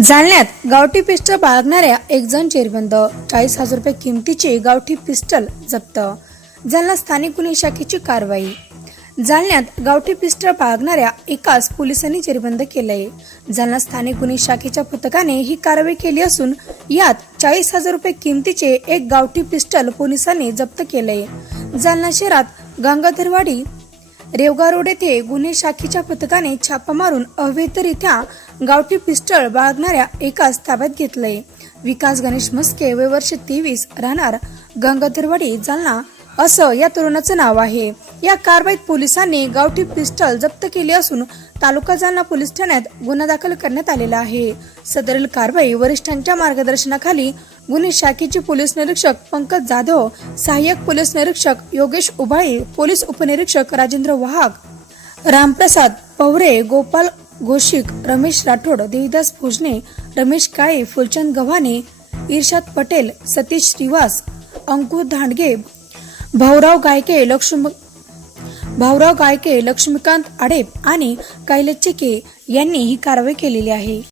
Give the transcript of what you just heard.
जालन्यात गावठी पिस्टल बाळगणाऱ्या एक जण जेरबंद. चाळीस हजार रुपये किमतीचे गावठी पिस्टल जप्त. जालना स्थानिक गुन्हे शाखेची कारवाई. जालन्यात गावठी पिस्टल बाळगणाऱ्या एकाच पोलिसांनी जेरबंद केलंय. जालना स्थानिक गुन्हे शाखेच्या पथकाने ही कारवाई केली असून यात चाळीस हजार रुपये किमतीचे एक गावठी पिस्टल पोलिसांनी जप्त केलंय. जालना शहरात गंगाधरवाडी रेवगा रोड येथे गुन्हे शाखेच्या पथकाने छापा मारून अवैधरित्या गावठी पिस्तळ बाळगणाऱ्या एकाच ताब्यात घेतलंय. विकास गणेश मस्के वय वर्ष तेवीस राहणार गंगाधरवाडी जालना असं या तरुणाचं नाव आहे. या कारवाईत पोलिसांनी गावठी पिस्टल जप्त केली असून तालुका जालना पोलीस ठाण्यात गुन्हा दाखल करण्यात आलेला आहे. सदरील कारवाई वरिष्ठांच्या मार्गदर्शनाखाली गुन्हे शाखेचे पोलीस निरीक्षक पंकज जाधव सहाय्यक पोलीस निरीक्षक योगेश उभाळे पोलीस उपनिरीक्षक राजेंद्र वाहक रामप्रसाद पवरे गोपाल घोषिक रमेश राठोड देवीदास भोजने रमेश काळे फुलचंद गव्हाणे इर्शाद पटेल सतीश श्रीवास अंकुर धांडगे भाऊराव गायके लक्ष्म भाऊराव गायके लक्ष्मीकांत आडेप आणि कैलचिके यांनी ही कारवाई केलेली आहे.